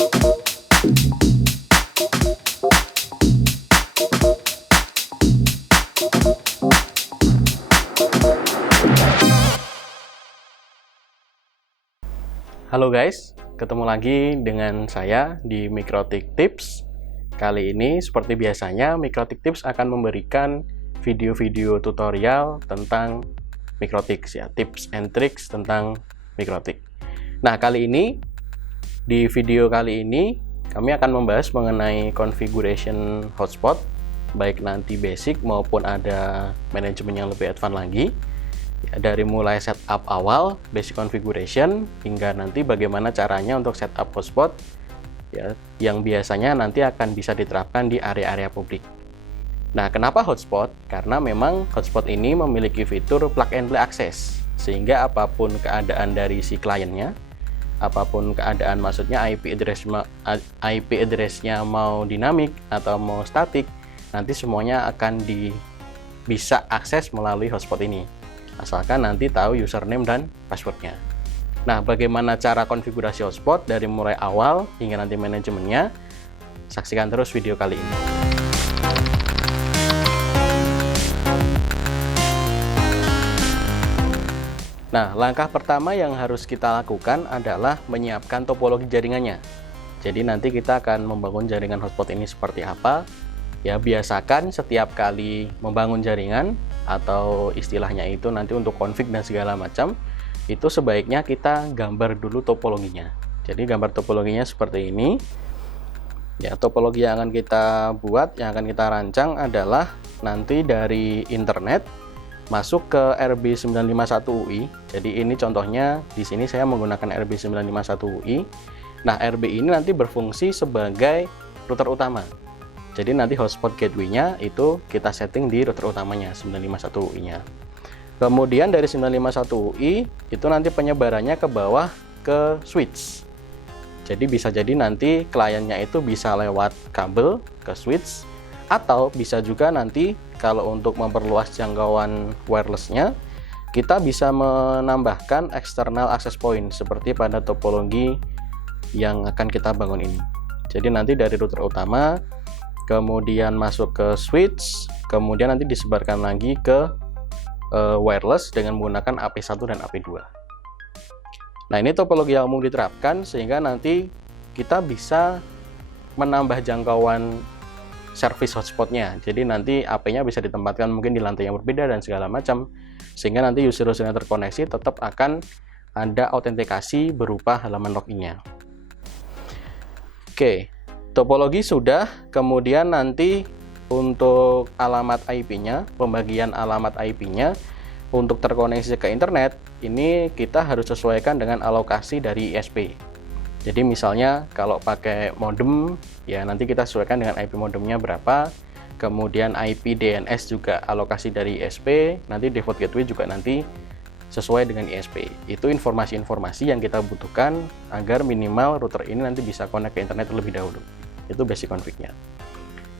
Halo guys, ketemu lagi dengan saya di Mikrotik Tips. Kali ini seperti biasanya Mikrotik Tips akan memberikan video-video tutorial tentang Mikrotik ya, tips and tricks tentang Mikrotik. Nah, di video kali ini kami akan membahas mengenai configuration hotspot, baik nanti basic maupun ada manajemen yang lebih advance lagi. Ya, dari mulai setup awal, basic configuration, hingga nanti bagaimana caranya untuk setup hotspot ya, yang biasanya nanti akan bisa diterapkan di area-area publik. Nah, kenapa hotspot? Karena memang hotspot ini memiliki fitur plug and play access, sehingga apapun keadaan dari si kliennya, apapun keadaan maksudnya IP address-nya mau dinamik atau mau statik, nanti semuanya akan bisa akses melalui hotspot ini. Asalkan nanti tahu username dan passwordnya. Nah, bagaimana cara konfigurasi hotspot dari mulai awal hingga nanti manajemennya? Saksikan terus video kali ini. Nah, langkah pertama yang harus kita lakukan adalah menyiapkan topologi jaringannya. Jadi nanti kita akan membangun jaringan hotspot ini seperti apa. Ya, biasakan setiap kali membangun jaringan atau istilahnya itu nanti untuk config dan segala macam, itu sebaiknya kita gambar dulu topologinya. Jadi gambar topologinya seperti ini. Ya, topologi yang akan kita buat, yang akan kita rancang adalah nanti dari internet masuk ke RB951UI. Jadi ini contohnya di sini saya menggunakan RB951UI. Nah, RB ini nanti berfungsi sebagai router utama. Jadi nanti hotspot gateway-nya itu kita setting di router utamanya 951UI-nya. Kemudian dari 951UI itu nanti penyebarannya ke bawah ke switch. Jadi bisa jadi nanti kliennya itu bisa lewat kabel ke switch, atau bisa juga nanti kalau untuk memperluas jangkauan wireless-nya, kita bisa menambahkan external access point seperti pada topologi yang akan kita bangun ini. Jadi nanti dari router utama kemudian masuk ke switch, kemudian nanti disebarkan lagi ke wireless dengan menggunakan AP1 dan AP2. Nah, ini topologi yang umum diterapkan sehingga nanti kita bisa menambah jangkauan service hotspotnya. Jadi nanti AP-nya bisa ditempatkan mungkin di lantai yang berbeda dan segala macam, sehingga nanti user-user yang terkoneksi tetap akan ada autentikasi berupa halaman login-nya. Oke. Topologi sudah, kemudian nanti untuk alamat IP-nya, pembagian alamat IP-nya untuk terkoneksi ke internet, ini kita harus sesuaikan dengan alokasi dari ISP. Jadi misalnya kalau pakai modem, ya nanti kita sesuaikan dengan IP modemnya berapa, kemudian IP DNS juga alokasi dari ISP, nanti default gateway juga nanti sesuai dengan ISP. Itu informasi-informasi yang kita butuhkan agar minimal router ini nanti bisa connect ke internet terlebih dahulu. Itu basic config-nya.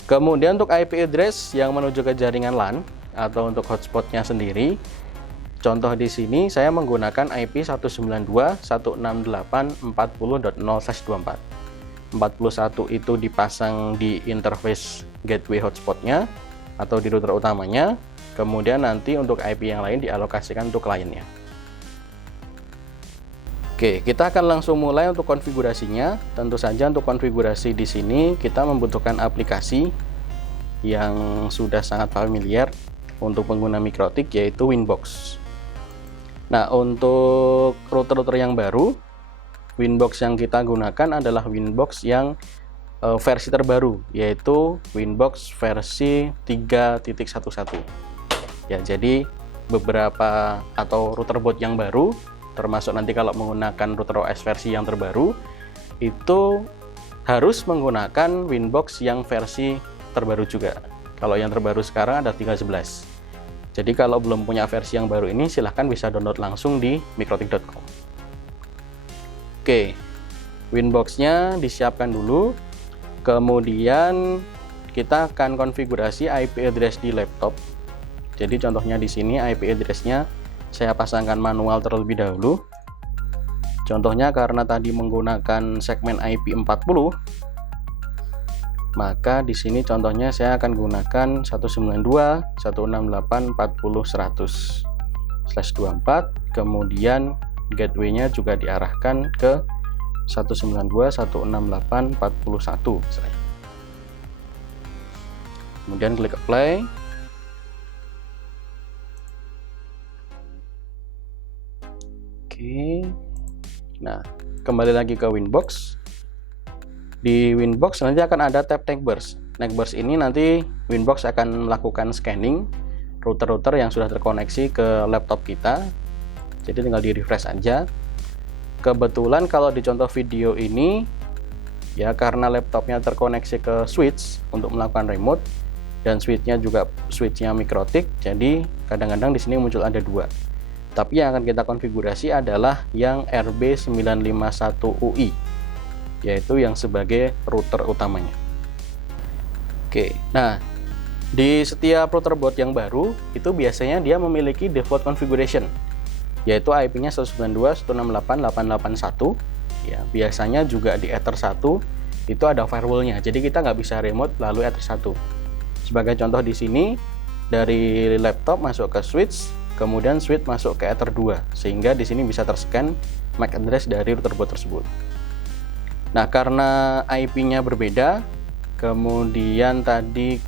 Kemudian untuk IP address yang menuju ke jaringan LAN atau untuk hotspotnya sendiri, contoh di sini saya menggunakan IP 192.168.40.0/24. 41 itu dipasang di interface gateway hotspotnya atau di router utamanya. Kemudian nanti untuk IP yang lain dialokasikan untuk kliennya. Oke, kita akan langsung mulai untuk konfigurasinya. Tentu saja untuk konfigurasi di sini kita membutuhkan aplikasi yang sudah sangat familiar untuk pengguna Mikrotik, yaitu Winbox. Nah, untuk router-router yang baru, Winbox yang kita gunakan adalah Winbox yang versi terbaru, yaitu Winbox versi 3.11. Ya, jadi beberapa atau router boot yang baru, termasuk nanti kalau menggunakan router OS versi yang terbaru, itu harus menggunakan Winbox yang versi terbaru juga. Kalau yang terbaru sekarang ada 3.11. Jadi kalau belum punya versi yang baru ini, silahkan bisa download langsung di mikrotik.com. Oke, Winbox-nya disiapkan dulu. Kemudian kita akan konfigurasi IP address di laptop. Jadi contohnya di sini IP address-nya saya pasangkan manual terlebih dahulu. Contohnya karena tadi menggunakan segmen IP 40, maka di sini contohnya saya akan gunakan 192.168.40.100/24, kemudian gateway-nya juga diarahkan ke 192.168.41. Kemudian klik apply. Oke. Nah, kembali lagi ke Winbox. Di Winbox nanti akan ada tab Neckburst. Neckburst ini nanti Winbox akan melakukan scanning router-router yang sudah terkoneksi ke laptop kita. Jadi tinggal di refresh aja. Kebetulan kalau di contoh video ini ya, karena laptopnya terkoneksi ke switch untuk melakukan remote dan switchnya juga switchnya Mikrotik, jadi kadang-kadang di sini muncul ada dua. Tapi yang akan kita konfigurasi adalah yang RB951UI, yaitu yang sebagai router utamanya. Oke, nah di setiap router boot yang baru itu biasanya dia memiliki default configuration, yaitu IP-nya 192.168.881. Ya, biasanya juga di Ether 1 itu ada firewall-nya, jadi kita nggak bisa remote lalu Ether 1. Sebagai contoh di sini, dari laptop masuk ke switch, kemudian switch masuk ke Ether 2, sehingga di sini bisa terscan MAC address dari router boot tersebut. Nah, karena IP-nya berbeda, kemudian tadi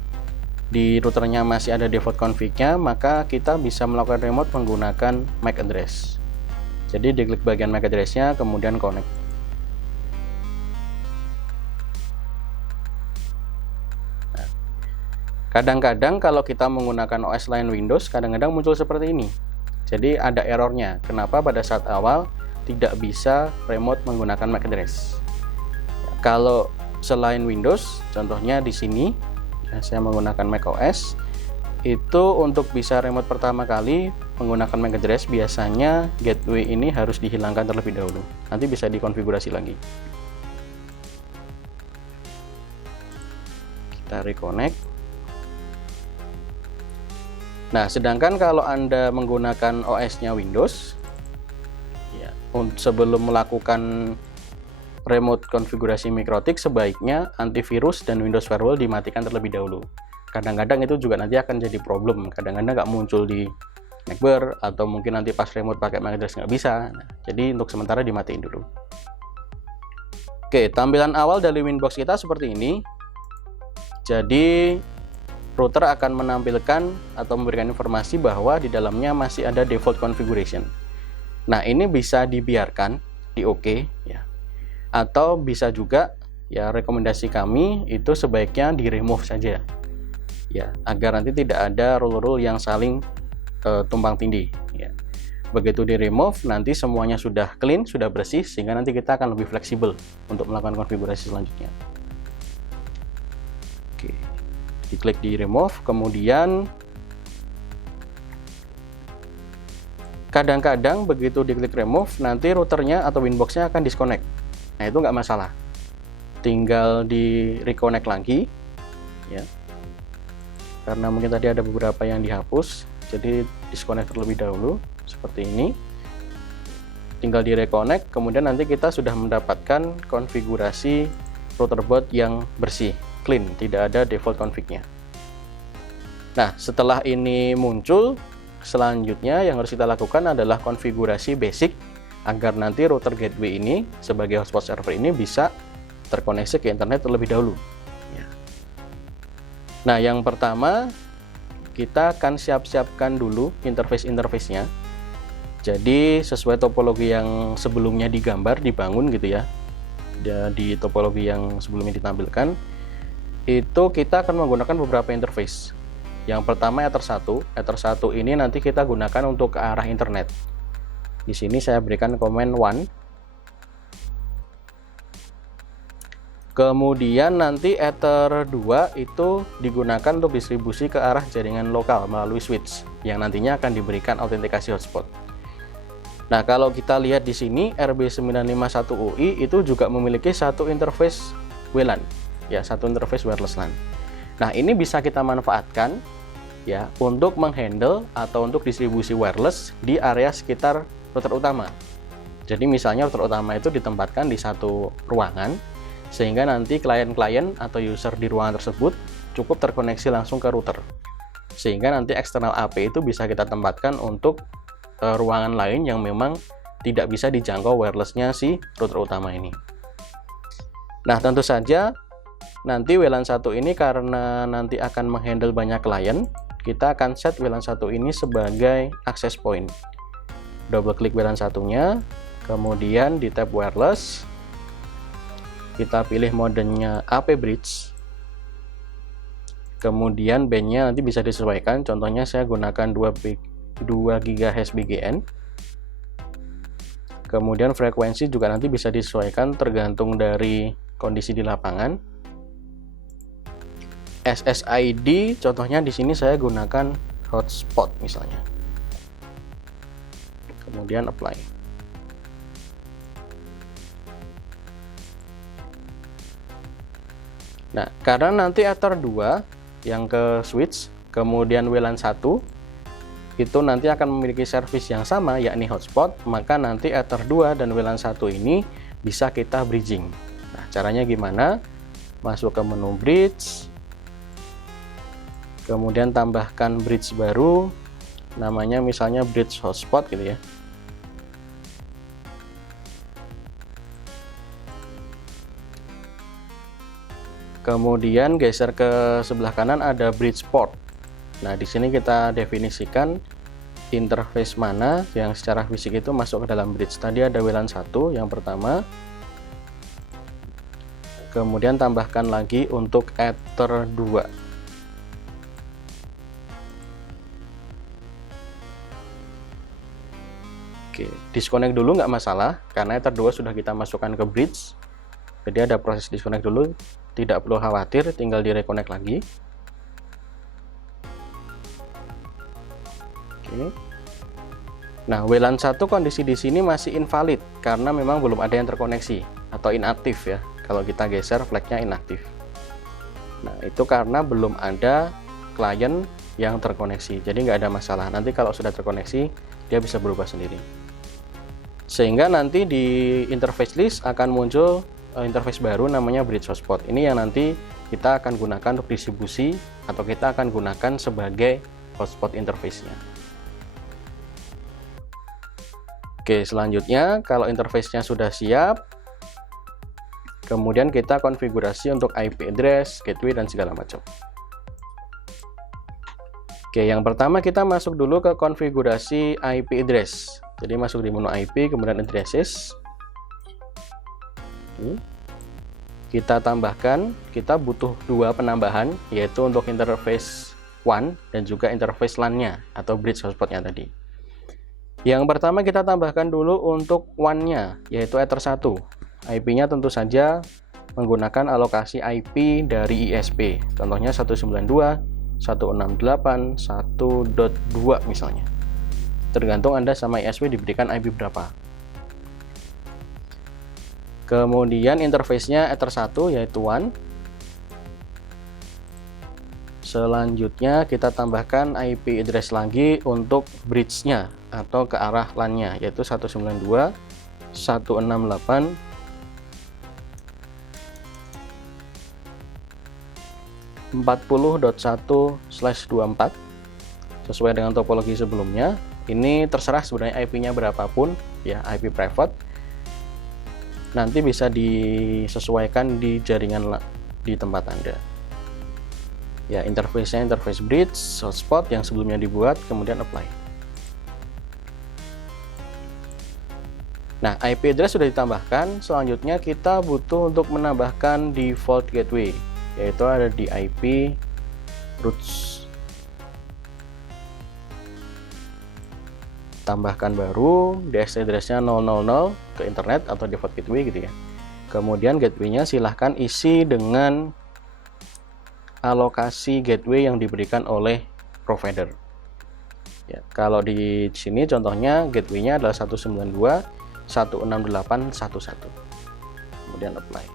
di routernya masih ada default config-nya, maka kita bisa melakukan remote menggunakan MAC address. Jadi diklik bagian MAC address-nya, kemudian connect. Nah, kadang-kadang kalau kita menggunakan OS lain Windows, kadang-kadang muncul seperti ini. Jadi ada errornya. Kenapa pada saat awal tidak bisa remote menggunakan MAC address? Kalau selain Windows, contohnya di sini, ya, saya menggunakan macOS, itu untuk bisa remote pertama kali menggunakan MAC address, biasanya gateway ini harus dihilangkan terlebih dahulu. Nanti bisa dikonfigurasi lagi. Kita reconnect. Nah, sedangkan kalau Anda menggunakan OS-nya Windows, ya, sebelum melakukan remote konfigurasi Mikrotik, sebaiknya antivirus dan Windows Firewall dimatikan terlebih dahulu. Kadang-kadang itu juga nanti akan jadi problem. Kadang-kadang nggak muncul di Neckburst, atau mungkin nanti pas remote pakai MAC address nggak bisa. Nah, jadi untuk sementara dimatiin dulu. Oke, tampilan awal dari Winbox kita seperti ini. Jadi router akan menampilkan atau memberikan informasi bahwa di dalamnya masih ada default configuration. Nah, ini bisa dibiarkan di OK, ya. Atau bisa juga, ya, rekomendasi kami itu sebaiknya di remove saja, ya, agar nanti tidak ada rule-rule yang saling tumpang tindih, ya. Begitu di remove, nanti semuanya sudah clean, sudah bersih, sehingga nanti kita akan lebih fleksibel untuk melakukan konfigurasi selanjutnya. Oke, diklik di remove, kemudian kadang-kadang begitu diklik remove, nanti routernya atau Winbox-nya akan disconnect. Nah, itu nggak masalah, tinggal di reconnect lagi, ya, karena mungkin tadi ada beberapa yang dihapus, jadi disconnect terlebih dahulu seperti ini. Tinggal di reconnect, kemudian nanti kita sudah mendapatkan konfigurasi router boot yang bersih, clean, tidak ada default config-nya. Nah, setelah ini muncul, selanjutnya yang harus kita lakukan adalah konfigurasi basic agar nanti router gateway ini sebagai hotspot server ini bisa terkoneksi ke internet terlebih dahulu, ya. Nah, yang pertama kita akan siapkan dulu interface-nya. Jadi sesuai topologi yang sebelumnya digambar, dibangun gitu ya, di topologi yang sebelumnya ditampilkan, itu kita akan menggunakan beberapa interface. Yang pertama Ether 1. Ether 1 ini nanti kita gunakan untuk ke arah internet. Di sini saya berikan command 1. Kemudian nanti Ether 2 itu digunakan untuk distribusi ke arah jaringan lokal melalui switch yang nantinya akan diberikan autentikasi hotspot. Nah, kalau kita lihat di sini RB951UI itu juga memiliki satu interface WLAN, ya, satu interface wireless LAN. Nah, ini bisa kita manfaatkan, ya, untuk menghandle atau untuk distribusi wireless di area sekitar router utama. Jadi misalnya router utama itu ditempatkan di satu ruangan, sehingga nanti klien-klien atau user di ruangan tersebut cukup terkoneksi langsung ke router. Sehingga nanti eksternal AP itu bisa kita tempatkan untuk ruangan lain yang memang tidak bisa dijangkau wirelessnya si router utama ini. Nah, tentu saja nanti WLAN 1 ini karena nanti akan menghandle banyak klien, kita akan set WLAN 1 ini sebagai access point. Double klik WLAN 1-nya, kemudian di tab wireless, kita pilih modenya AP Bridge, kemudian bandnya nanti bisa disesuaikan, contohnya saya gunakan 2 GHz BGN, kemudian frekuensi juga nanti bisa disesuaikan tergantung dari kondisi di lapangan. SSID contohnya di sini saya gunakan hotspot misalnya, kemudian apply. Nah, karena nanti Ether 2 yang ke switch, kemudian WLAN 1 itu nanti akan memiliki service yang sama, yakni hotspot, maka nanti Ether 2 dan WLAN 1 ini bisa kita bridging. Nah, caranya gimana? Masuk ke menu bridge, kemudian tambahkan bridge baru, namanya misalnya bridge hotspot gitu ya. Kemudian geser ke sebelah kanan ada bridge port. Nah, di sini kita definisikan interface mana yang secara fisik itu masuk ke dalam bridge. Tadi ada WLAN 1 yang pertama. Kemudian tambahkan lagi untuk Ether 2. Oke, disconnect dulu nggak masalah karena Ether 2 sudah kita masukkan ke bridge. Jadi ada proses disconnect dulu, tidak perlu khawatir, tinggal di reconnect lagi. Oke. Nah, WLAN 1 kondisi di sini masih invalid karena memang belum ada yang terkoneksi atau inaktif ya. Kalau kita geser flagnya inaktif. Nah, itu karena belum ada klien yang terkoneksi. Jadi nggak ada masalah. Nanti kalau sudah terkoneksi, dia bisa berubah sendiri. Sehingga nanti di interface list akan muncul interface baru namanya bridge hotspot. Ini yang nanti kita akan gunakan untuk distribusi atau kita akan gunakan sebagai hotspot interface-nya. Oke, selanjutnya kalau interface-nya sudah siap, kemudian kita konfigurasi untuk IP address, gateway dan segala macam. Oke, yang pertama kita masuk dulu ke konfigurasi IP address. Jadi masuk di menu IP, kemudian addresses. Kita tambahkan, kita butuh 2 penambahan, yaitu untuk interface WAN dan juga interface LAN-nya atau bridge hotspot-nya tadi. Yang pertama kita tambahkan dulu untuk WAN-nya, yaitu Ether 1. IP-nya tentu saja menggunakan alokasi IP dari ISP, contohnya 192.168.1.2 misalnya. Tergantung Anda sama ISP diberikan IP berapa. Kemudian interface-nya Ether 1 yaitu WAN. Selanjutnya kita tambahkan IP address lagi untuk bridge-nya atau ke arah LAN-nya yaitu 192.168.40.1/24 sesuai dengan topologi sebelumnya. Ini terserah sebenarnya IP-nya berapapun ya, IP private. Nanti bisa disesuaikan di jaringan di tempat Anda. Ya, interface-nya interface bridge hotspot yang sebelumnya dibuat, kemudian apply. Nah, IP address sudah ditambahkan. Selanjutnya kita butuh untuk menambahkan default gateway, yaitu ada di IP routes. Tambahkan baru DHCP address-nya 000 ke internet atau default gateway gitu ya. Kemudian gateway-nya silahkan isi dengan alokasi gateway yang diberikan oleh provider. Ya, kalau di sini contohnya gateway-nya adalah 192.168.1.1. Kemudian apply.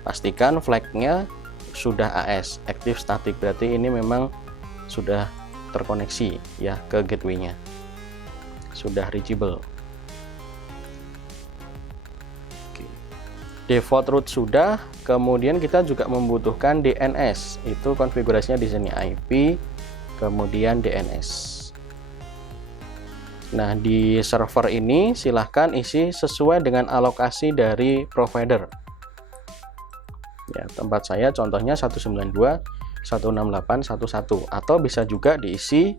Pastikan flag-nya sudah AS, active static, berarti ini memang sudah terkoneksi ya ke gateway-nya. sudah reachable. Oke. Default root sudah, kemudian kita juga membutuhkan DNS. Itu konfigurasinya di sini IP, kemudian DNS. Nah, di server ini silahkan isi sesuai dengan alokasi dari provider. Ya, tempat saya contohnya 192.168.1.1 atau bisa juga diisi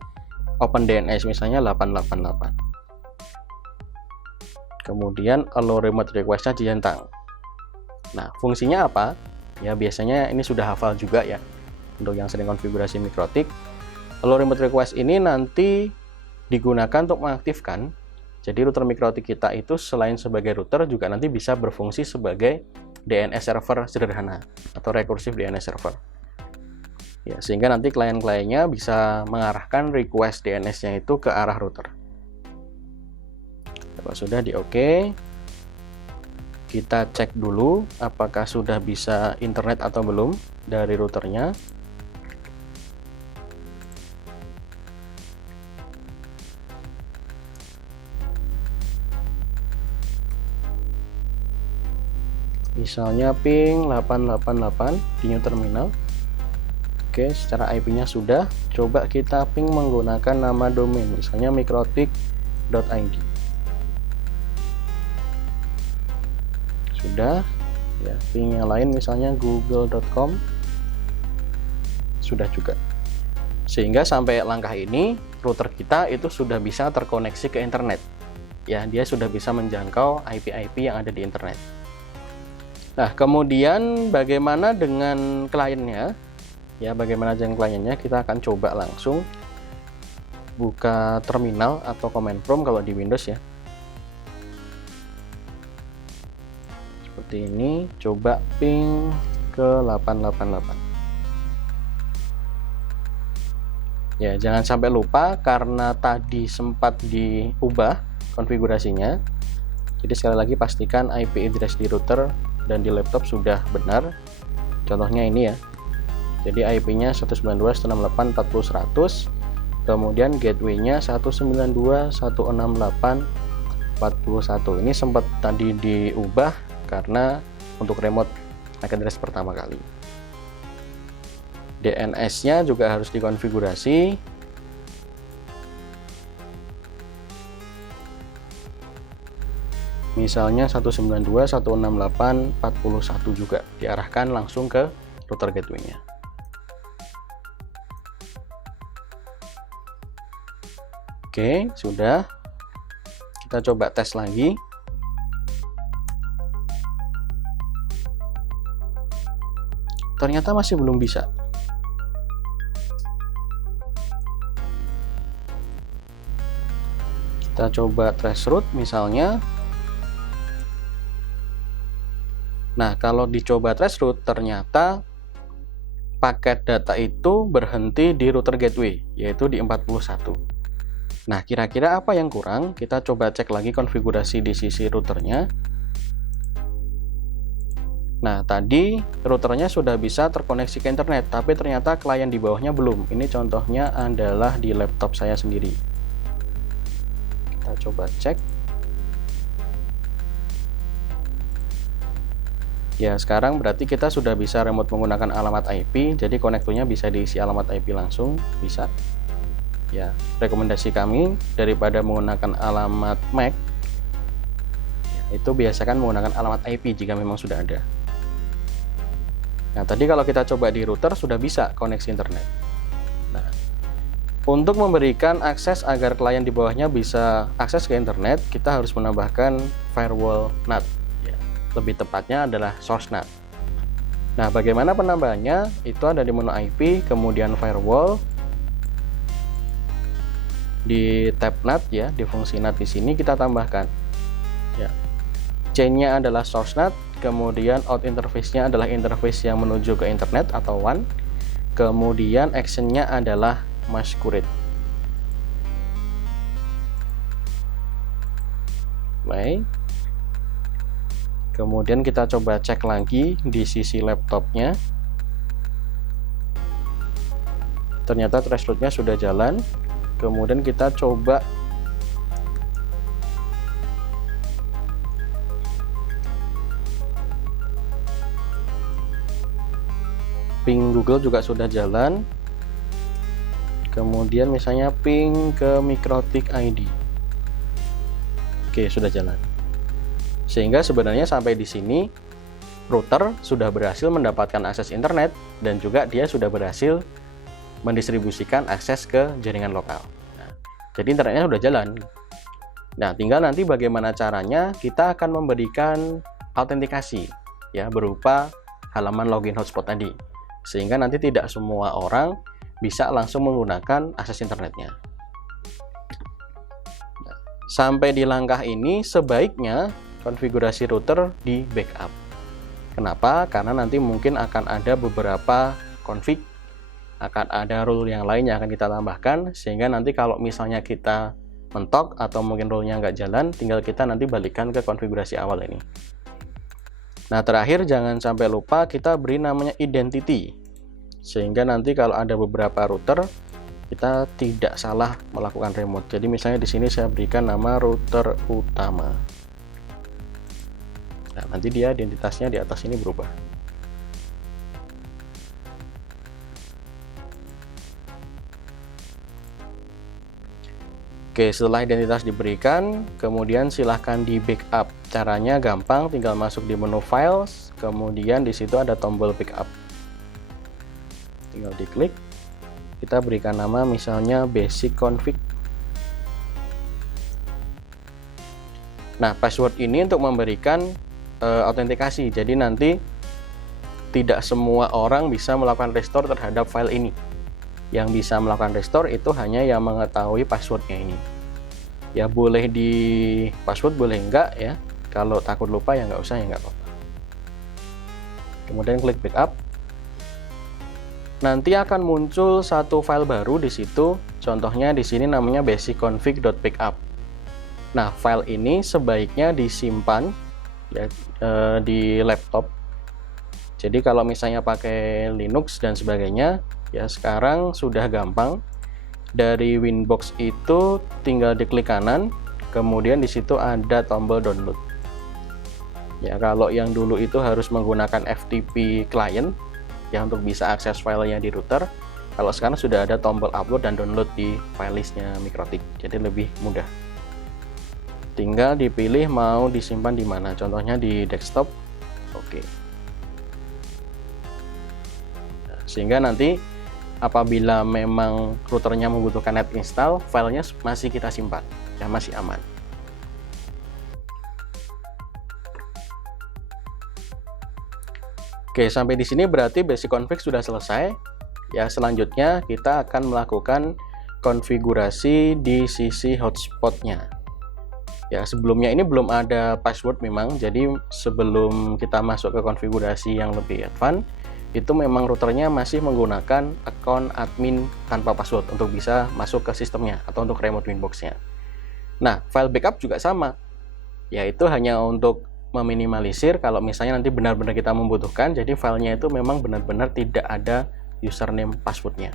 OpenDNS misalnya 888. Kemudian allow remote request-nya dicentang. Nah, fungsinya apa? Ya, biasanya ini sudah hafal juga ya untuk yang sering konfigurasi Mikrotik. Allow remote request ini nanti digunakan untuk mengaktifkan, jadi router Mikrotik kita itu selain sebagai router juga nanti bisa berfungsi sebagai DNS server sederhana atau recursive DNS server ya, sehingga nanti klien-kliennya bisa mengarahkan request DNS-nya itu ke arah router. Kalau sudah di OK, kita cek dulu apakah sudah bisa internet atau belum dari routernya. Misalnya ping 888 di new terminal. Oke, secara IP-nya sudah. Coba kita ping menggunakan nama domain, misalnya mikrotik.id. Sudah. Ya, ping yang lain misalnya google.com. Sudah juga. Sehingga sampai langkah ini router kita itu sudah bisa terkoneksi ke internet. Ya, dia sudah bisa menjangkau IP-IP yang ada di internet. Nah, kemudian bagaimana dengan kliennya? Ya, bagaimana dengan kliennya? Kita akan coba langsung buka terminal atau command prompt kalau di Windows ya. Seperti ini, coba ping ke 888. Ya, jangan sampai lupa karena tadi sempat diubah konfigurasinya. Jadi sekali lagi pastikan IP address di router dan di laptop sudah benar. Contohnya ini ya. Jadi IP-nya 192.168.40.100, kemudian gateway-nya 192.168.41. Ini sempat tadi diubah karena untuk remote MAC address pertama kali. DNS-nya juga harus dikonfigurasi. Misalnya 192.168.41 juga diarahkan langsung ke router gateway-nya. Oke, sudah. Kita coba tes lagi. Ternyata masih belum bisa. Kita coba traceroute misalnya. Nah, kalau dicoba traceroute ternyata paket data itu berhenti di router gateway, yaitu di 41. Nah, kira-kira apa yang kurang? Kita coba cek lagi konfigurasi di sisi routernya. Nah, tadi routernya sudah bisa terkoneksi ke internet, tapi ternyata klien di bawahnya belum. Ini contohnya adalah di laptop saya sendiri. Kita coba cek. Ya, sekarang berarti kita sudah bisa remote menggunakan alamat IP, jadi konektornya bisa diisi alamat IP langsung, bisa. Ya, rekomendasi kami daripada menggunakan alamat MAC, ya, itu biasakan menggunakan alamat IP jika memang sudah ada. Nah, tadi kalau kita coba di router sudah bisa koneksi internet. Nah, untuk memberikan akses agar klien di bawahnya bisa akses ke internet, kita harus menambahkan firewall NAT. Lebih tepatnya adalah source NAT. Nah, bagaimana penambahannya? Itu ada di menu IP, kemudian firewall. Di tab NAT ya, di fungsi NAT di sini kita tambahkan. Ya. Chain-nya adalah source NAT, kemudian out interface-nya adalah interface yang menuju ke internet atau WAN. Kemudian action-nya adalah masquerade. Baik. Kemudian kita coba cek lagi di sisi laptopnya. Ternyata traceroute-nya sudah jalan. Kemudian kita coba ping Google juga sudah jalan. Kemudian misalnya ping ke Mikrotik ID. Oke, sudah jalan. Sehingga sebenarnya sampai di sini router sudah berhasil mendapatkan akses internet dan juga dia sudah berhasil mendistribusikan akses ke jaringan lokal. Nah, jadi internetnya sudah jalan. Nah, tinggal nanti bagaimana caranya kita akan memberikan autentikasi ya berupa halaman login hotspot tadi. Sehingga nanti tidak semua orang bisa langsung menggunakan akses internetnya. Nah, sampai di langkah ini sebaiknya konfigurasi router di backup. Kenapa? Karena nanti mungkin akan ada beberapa config, akan ada rule yang lain yang akan kita tambahkan, sehingga nanti kalau misalnya kita mentok atau mungkin rule-nya nggak jalan, tinggal kita nanti balikan ke konfigurasi awal ini. Nah, terakhir jangan sampai lupa kita beri namanya identity, sehingga nanti kalau ada beberapa router, kita tidak salah melakukan remote. Jadi misalnya di sini saya berikan nama router utama. Nah, nanti dia identitasnya di atas ini berubah. Oke, setelah identitas diberikan, kemudian silahkan di backup. Caranya gampang, tinggal masuk di menu files, kemudian di situ ada tombol backup. Tinggal diklik, kita berikan nama misalnya basic config. Nah, password ini untuk memberikan autentikasi, jadi nanti tidak semua orang bisa melakukan restore terhadap file ini. Yang bisa melakukan restore itu hanya yang mengetahui passwordnya ini. Ya boleh di password, boleh enggak ya. Kalau takut lupa ya nggak usah, ya nggak apa-apa. Kemudian klik backup. Nanti akan muncul satu file baru di situ. Contohnya di sini namanya basicconfig.backup. Nah, file ini sebaiknya disimpan ya, di laptop. Jadi kalau misalnya pakai Linux dan sebagainya, ya sekarang sudah gampang. Dari Winbox itu tinggal diklik kanan, kemudian di situ ada tombol download. Ya, kalau yang dulu itu harus menggunakan FTP client ya untuk bisa akses filenya di router. Kalau sekarang sudah ada tombol upload dan download di filelistnya Mikrotik, jadi lebih mudah. Tinggal dipilih mau disimpan di mana, contohnya di desktop. Oke. Nah, sehingga nanti apabila memang routernya membutuhkan net install, filenya masih kita simpan, ya masih aman. Oke, sampai di sini berarti basic config sudah selesai. Ya, selanjutnya kita akan melakukan konfigurasi di sisi hotspotnya. Ya, sebelumnya ini belum ada password memang, jadi sebelum kita masuk ke konfigurasi yang lebih advance, itu memang routernya masih menggunakan akun admin tanpa password untuk bisa masuk ke sistemnya atau untuk remote Winbox-nya. Nah, file backup juga sama, yaitu hanya untuk meminimalisir kalau misalnya nanti benar-benar kita membutuhkan, jadi filenya itu memang benar-benar tidak ada username passwordnya.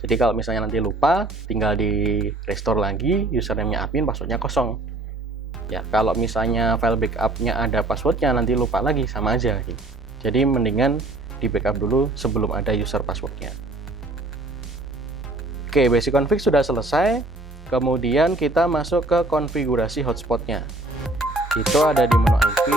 Jadi kalau misalnya nanti lupa, tinggal di restore lagi, username-nya admin, passwordnya kosong. Ya, kalau misalnya file backup-nya ada passwordnya, nanti lupa lagi, sama aja gitu. Jadi mendingan di backup dulu sebelum ada user passwordnya. Oke, basic config sudah selesai. Kemudian kita masuk ke konfigurasi hotspotnya. Itu ada di menu IP.